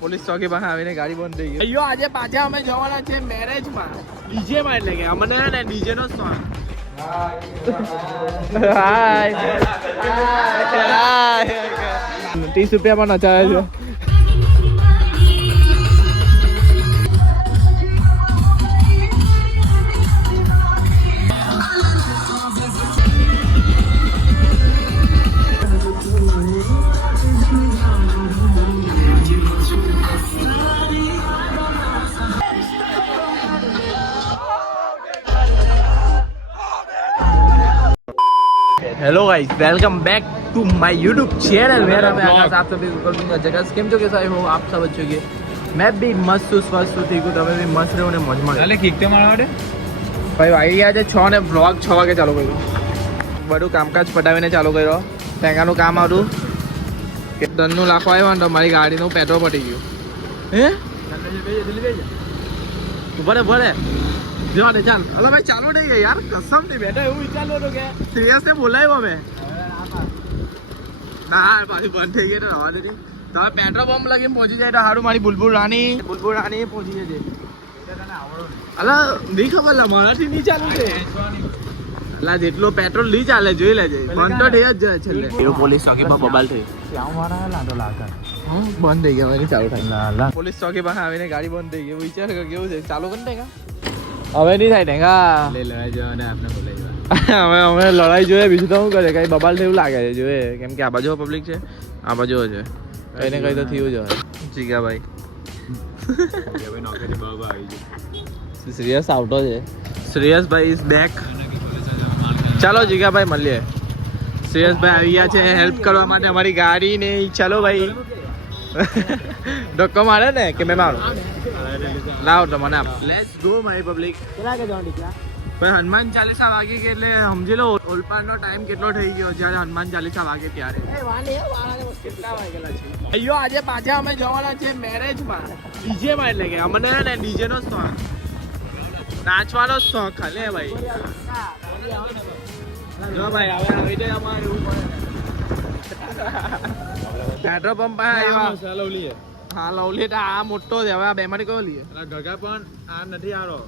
Police ચોકી પાસે આવીને ગાડી બંધ થઈ ગઈ. અయ్યો આજે પાછા અમે જવાના છે મેરેજમાં, ડીજે માં. એટલે કે અમને ને ડીજે નો સોંગ. હાય 30 રૂપિયામાં નચાવે છે. Hello guys, welcome back to my YouTube channel. मेरा मैं आकाश, आप सभी को कर दूंगा जगह केम जो के साथ हो आप सब अच्छे के. मैं भी मस्त हूँ, स्वस्थ हूँ, ठीक हूँ. તમે બી મસ્ત રહો ને મોજમાં. એટલે કિક તો મારવા દે ભાઈ. વાગી ગયા છે 6 ને વ્લોગ 6 વાગે ચાલુ કર્યો. બધું કામકાજ પટાવીને ચાલુ કર્યો. ટેંગાનું કામ આવ્યું કે દનનું લાખો આવ્યો ને તો મારી ગાડીનું પેટ્રોલ પટી ગયું. હે ભરે ભરે જવા દે ચાલ. અલા ભાઈ ચાલુ નહીં ગયા યાર, કસમ નહીં બેઠો. એવું વિચારવું હતું કે સિરિયસલી બોલાવ્યો અમે. ના પાછી બંધ થઈ ગઈ તો રવા દે. તમે પેટ્રોલ પંપ લગીને પહોંચી જાય તો સારું. મારી બુલબુલ રાણી પહોંચી જજે. અલા નહીં ખબર લા, મારાથી નહીં ચાલુ છે. અલા જેટલો પેટ્રોલ નહીં ચાલે જોઈ લેજે. બંધ તો થઈ જ જાય છેલ્લે. એવું પોલીસ ચોકીમાં બબાલ થઈ બંધ થઈ ગયા. ચાલુ થાય પોલીસ ચોકી પાસે આવીને ગાડી બંધ થઈ ગઈ. વિચાર કેવું છે ચાલુ કરી દે. હવે નહીં થાય ઢેંગા. લડાઈ જવા ને આપણે બોલાવ્યા. હવે લડાઈ જોઈએ, બીજું તો શું કરે. કઈ બબાલ થયું લાગે છે જોઈએ. કેમ કે આ બાજુ પબ્લિક છે, આ બાજુ છે. કઈ ને કઈ તો થયું જ હોય. જીગાભાઈ શ્રેયસ આવતો છે. શ્રેયસભાઈ ઇઝ બેક. ચાલો જીગાભાઈ મળીએ. શ્રેયસભાઈ આવી ગયા છે હેલ્પ કરવા માટે અમારી ગાડી ને. ચાલો ભાઈ ધક્કો મારે ને કે મેં મારું લાવ તો મને આપ. Let's go my public. ભાઈ હનુમાન ચાલીસા વાગી ગઈ એટલે સમજી લો ઓલપાડનો ટાઈમ કેટલો થઈ ગયો. જ્યારે હનુમાન ચાલીસા વાગે ત્યારે કેટલા વાગેલા છે. અయ్યો આજે પાછા અમે જવાના છે મેરેજમાં, ડીજે માં. એટલે કે અમને ને ડીજે નો શોખ, નાચવાનો શોખ ખાલી ભાઈ. જો ભાઈ હવે આવી જાય અમારે એવું પડે. પેટ્રોલ પંપ પાસે લવલી. હા લવલી આ મોટો છે. હવે આ બે માંથી કયો લઈએ? ગગા પણ આ નથી આરો.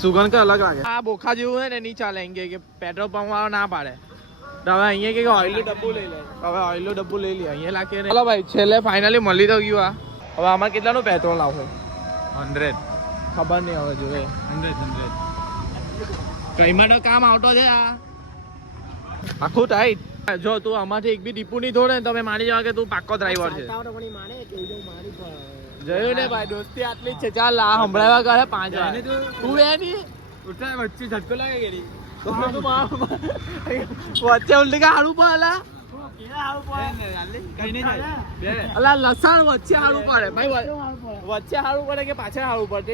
સુગંધ કે અલગ લાગે. આ બોખા જેવું હોય ને નહીં ચાલે. એમ કે પેટ્રોલ પંપ વાળો ના પાડે. હવે અહીંયા કે ઓઇલનું ડબ્બુ લઈ લે. હવે ઓઇલનું ડબ્બુ લઈ લે. અહીંયા લાગે ને. ચલો ભાઈ છેલ્લે ફાઇનલી મળી તો ગયું. આ હવે આમાં કેટલાનું પેટ્રોલ આવશે? 100 ખબર નહીં હવે જોઈએ. 100 કઈમાં તો કામ આવતો છે. આ આખું ટાઈટ. જો તું આમાંથી એક બી ડીપુ નહીં થોડે તમે માની જાવ કે તું પાક્કો ડ્રાઈવર છે. જોયું ને ભાઈ, દોસ્તી આટલી જ છે. ચાલ આ હમણાં કરે 5 વાર. તું એ નહીં વચ્ચે ઝટકો લાગે કે વચ્ચે ઉલટી કા હાડું પડે. અલા લસણ વચ્ચે હાડું પડે ભાઈ. વચ્ચે હાડું પડે કે પાછળ હાડું પડે?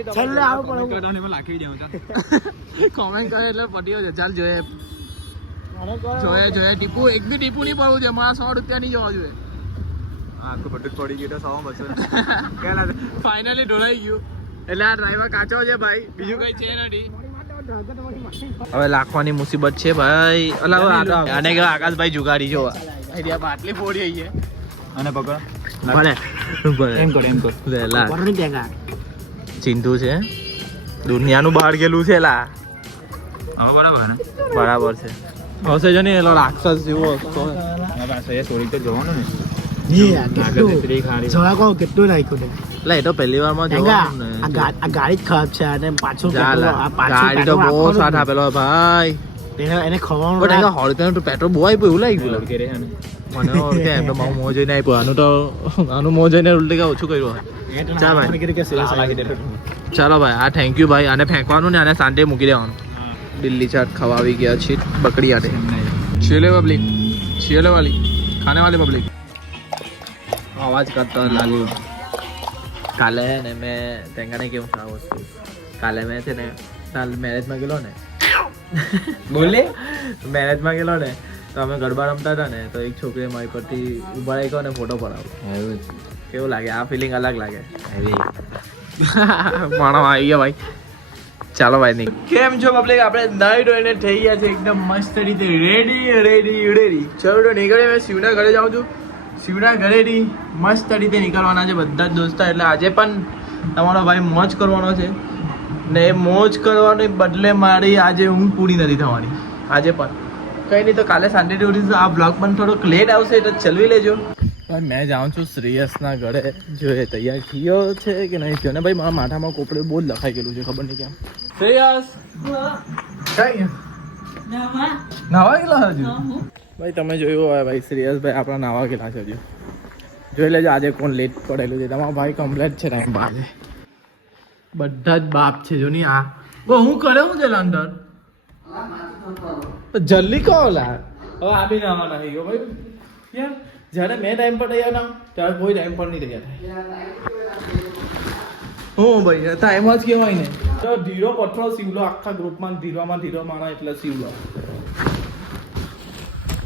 કોમેન્ટ કરે એટલે પટ્યો છે. ચાલ જોઈએ જોઈએ ટીપુ. એક બી ટીપુ નહીં પડવું છે. મારા 100 રૂપિયા નહીં જવા જોઈએ. પડી ગયું 100 ફાઇનલી ઢોળાઈ ગયું. એટલે આ ડ્રાઈવર કાચો છે ભાઈ, બીજું કઈ છે નથી. હવે લાખવાની મુસીબત છે ભાઈ. આને કે આકાશભાઈ જુગાડી જો બાટલી ફોડી છે અને પકડ ચિંતુ છે. દુનિયાનું બહાર ગયેલું છે લા. બરાબર છે. હશે જો ને એલો રાક્ષસ જેવો હતો. કેટલું નાખ્યું એટલે એ તો પહેલી વાર માં જોવાનું ને. આ ગાડી જ ખરાબ છે અને પાછું ગાડી તો બહુ સાથ આપેલો ભાઈ. એને ખવાનું પેટ્રોલ બહુ આપ્યું એવું લાગ્યું મને. એમ તો મારું મોં જોઈને આપ્યું. આનું મોં જોઈને ઉલટી કે ઓછું કર્યું. ચાલ ભાઈ ચાલો ભાઈ. આ થેન્ક યુ ભાઈ. આને ફેંકવાનું ને આને શાંતિ મૂકી દેવાનું. દિલ્હી ચાટ ખાવા આવી ગયા છે બકડી આટે. છેલે પબ્લિક છેલે વાલી ખાને વાલી પબ્લિક આવાજ કરતા લાગ્યું. કાલે ને મેં તેંગાને કેવું આ વસ્તુ. કાલે મેં છે ને કાલ મેરેજમાં ગયેલો ને. બોલે મેરેજમાં ગયેલો ને તો અમે ગરબા રમતા હતા ને તો એક છોકરીએ મારી પરથી ઉભા રહી ગયો ને ફોટો પડાવો. કેવું લાગે? આ ફિલિંગ અલગ લાગે. માણસ આવી ગયા ભાઈ. ચાલો ભાઈ નહીં કેમ છો પબ્લિક? આપણે નાઈ ધોઈને થઈ ગયા છે એકદમ મસ્ત રીતે રેડી. ચલો તો નીકળે. મેં શિવના ઘરે જાઉં છું. શિવડા ઘરેથી મસ્ત રીતે નીકળવાના છે બધા જ દોસ્તો. એટલે આજે પણ તમારો ભાઈ મોજ કરવાનો છે ને એ મોજ કરવાને બદલે મારી આજે ઊંઘ પૂરી નથી થવાની આજે પણ. કંઈ નહીં, તો કાલે શાંતિથી ઉઠીશું. આ બ્લોગ પણ થોડોક લેટ આવશે એટલે ચલવી લેજો. મેં જાઉં છું શ્રેયસના ઘરે. જો એ તૈયાર થયો છે કે નહીં થયો ને ભાઈ મારા માથામાં કોપડે બહુ જ લખાઈ ગયેલું છે, ખબર નહીં કેમ. શ્રેયસ કઈ નાવા ગયેલા હજુ ભાઈ? તમે જોયું હોય ભાઈ શ્રેયસભાઈ આપણા નાવા ગયેલા છે હજુ. જોઈ લેજો આજે કોણ લેટ પડેલું છે. તમારો ભાઈ કમ્પ્લેટ છે ટાઈમ બાજે. બધા જ બાપ છે જો નહીં. આ હું કરે હું છે અંદર જલ્દી કહો લા. હવે આ બી નાવા નહીં ગયો ભાઈ યાર. જ્યારે મેં ટાઈમ પર તૈયાર ના ત્યારે કોઈ ટાઈમ પર નહીં તૈયાર થાય. હું ભાઈ ટાઈમ જ કહેવાય ને. તો ધીરો પથરો સીવલો આખા ગ્રુપમાં ધીરોમાં ધીરો માણા એટલે સીવલો.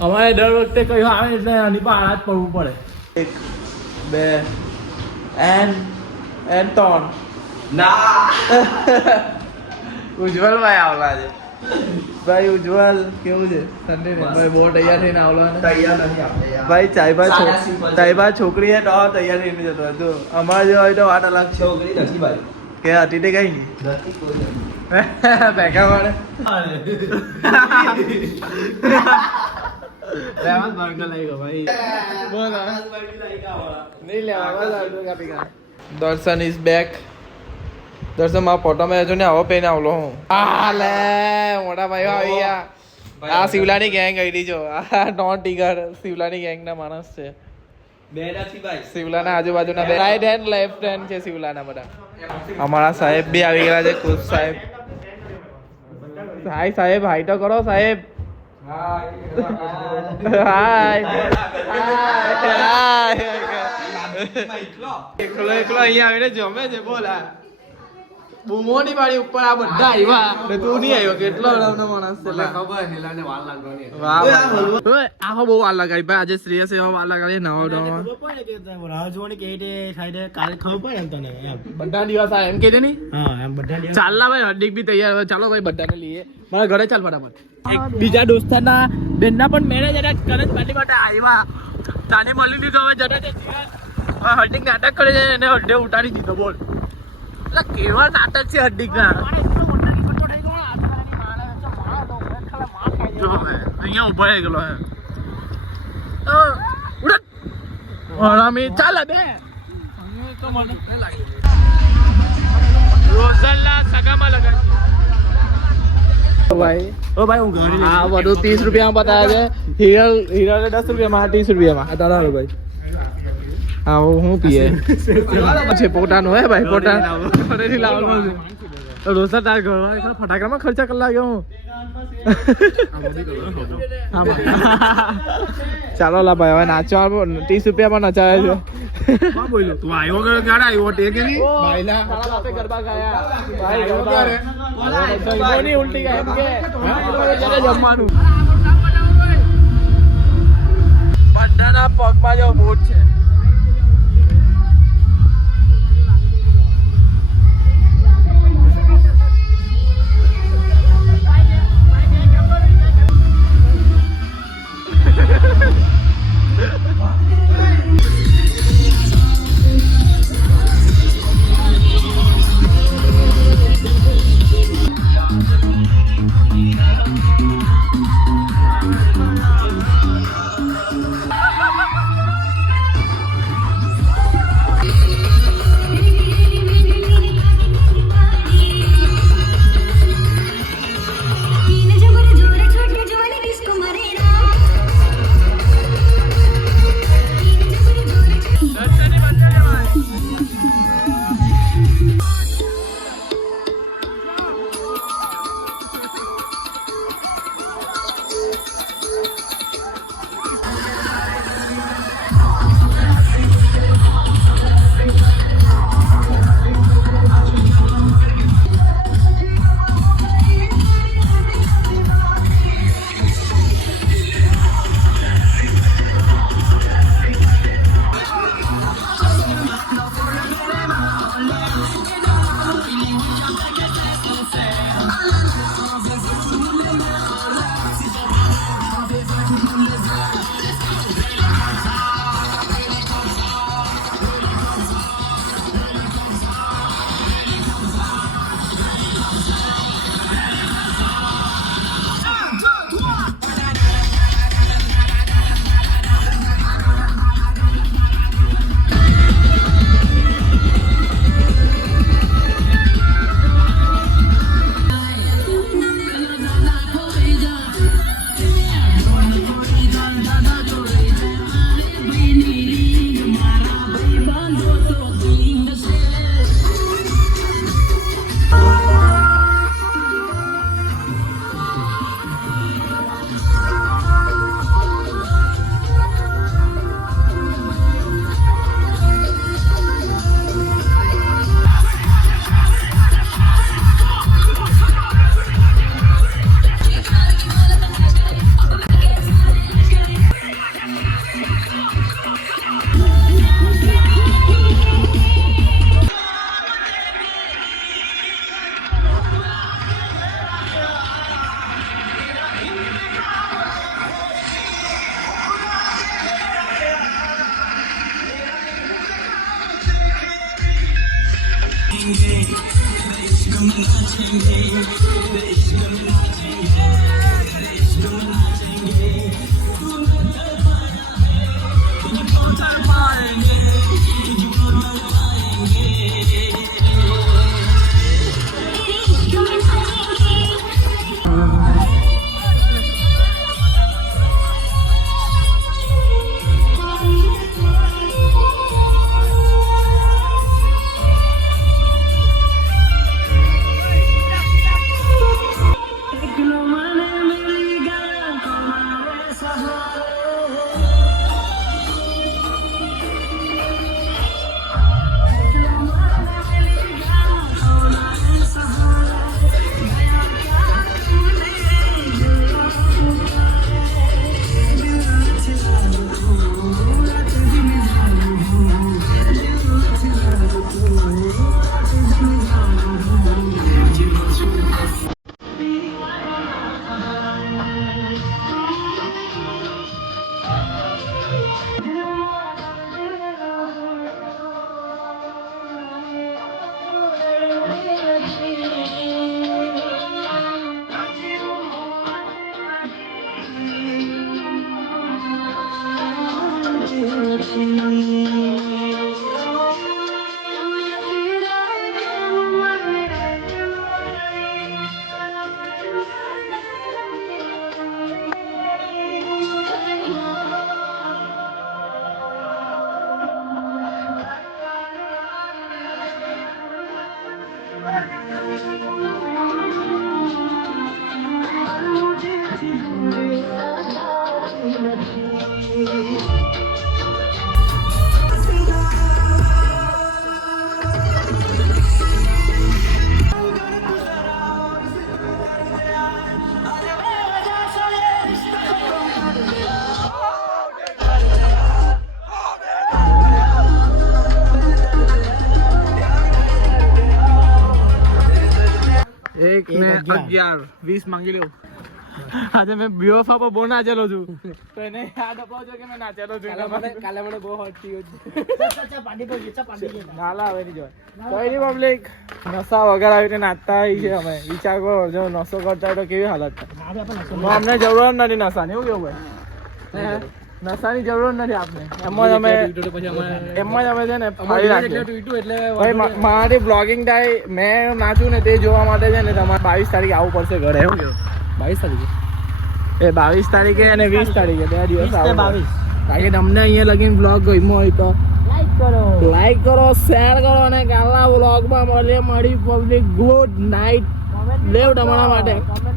અમારે દર વખતે કયું આવે એટલે આની પર આના જ પડવું પડે. 1 2 and 3 ના ઉજ્જવલભાઈ આવલા છે ભાઈ. ઉજ્જવલ કેવું છે સન્ડે ને ભાઈ? બહુ તૈયાર થઈને આવલા ને? તૈયાર નથી આપણે ભાઈ. ચાઈબા છોકરી હે તો તૈયાર થઈને જતો હતો. અમારે જો હોય તો વાત અલગ. છોકરી નથી ભાઈ કે હતી તે કઈ નહીં ભેગા મળે. દર્શન ઇઝ બેક. દર્શન માં ફોટો મેં જો ને આવો પહેને આવલો હું. આ લે મોટા ભાઈ આવી ગયા. આ શિવલાની ગેંગ આવી જો. આ નોન ટીગર શિવલાની ગેંગ ના માણસ છે. બે નથી ભાઈ શિવલાના આજુબાજુના બે રાઈટ હેન્ડ લેફ્ટ હેન્ડ છે શિવલાના બધા. અમારા સાહેબ બી આવી ગયા છે. ખુશ સાહેબ. હાય સાહેબ, હાય તો કરો સાહેબ. એકલો એકલો અહીંયા આવીને જમે છે. બોલ બૂમો ની પાડી ઉપર આ બધા આવ્યા ને તું નહીં આવ્યો. કેટલો અડાવનો માણસ છે. આખો બહુ વાર લગાડી ભાઈ. આજે શ્રેયસ એવા વાર લગાડી નવા બધા દિવસ આ એમ કે નહીં. ચાલ ના ભાઈ હર્દિક બી તૈયાર. ચાલો ભાઈ બધાને લઈએ મારા ઘરે. ચાલ ફટાફટ. એક બીજા દોસ્તારના બેનના પણ મેરેજ હતા. કરંજ પાર્ટી માટે આવ્યા. તાને મળી લીધો. હવે જરા હર્દિક નાટક કરે છે એને અડધે ઉતારી દીધો. બોલ કેવા નાટક છે હર્દિક ના. અહીંયા ઉભા રહી ગયેલો હે. ચાલ બે રોશનલા સગામાં લગાડી ભાઈ. ઓ ભાઈ હું ઘરે હા બધું 30 રૂપિયામાં બતાવે છે. હીરા 10 રૂપિયામાં 30 રૂપિયામાં. આ તારા ભાઈ હા હું પીએ છે પોતાનું હે ભાઈ. પોતાનું લાવવાનું છે. રોસા તાર ઘર ફટાકડામાં ખર્ચા કરી લાગ્યો હું. ચાલો લા ભાઈ હવે નાચવા 30 રૂપિયામાં નચાવે છે. તું આવ્યો ક્યારે આવ્યો તે કે નહીં ભાઈલા ગરબા ગાયા ભાઈ. ગરબા ઉલટી ગયા એમ કે જમવાનું. બંધાના પગમાં જો બોટ છે. એક ને 11 20 માંગી લ્યો આજે મેં બેવફા પર બહુ નાચેલો છું તો એને યાદ અપાવજો કે મેં નાચેલો છું કાલે મને બહુ હટ થયો છે નાલા આવે નહીં જોય કોઈ નહીં પબ્લિક નશા વગર આવી રીતે નાચતા હોય છે અમે વિચાર કરો જો નશો કરતા હોય તો કેવી હાલત થાય અમને જરૂર નથી નશાની એવું કેવું ભાઈ નશાની જરૂર નથી આપણે એમ જ અમે છે ને ફાડી રાખીએ મારી બ્લોગિંગ થાય મેં નાચું ને તે જોવા માટે છે ને તમારે 22 તારીખે આવવું પડશે ઘરે એવું કેવું 22 તારીખે એ 22 તારીખે અને 20 તારીખે 2 દિવસ આવવું કારણ કે તમને અહીંયા લગીને બ્લોગ ગમ્યો હોય તો લાઈક કરો શેર કરો અને કાલના બ્લોગમાં મળી પબ્લિક ગુડ નાઇટ લેવ તમારા માટે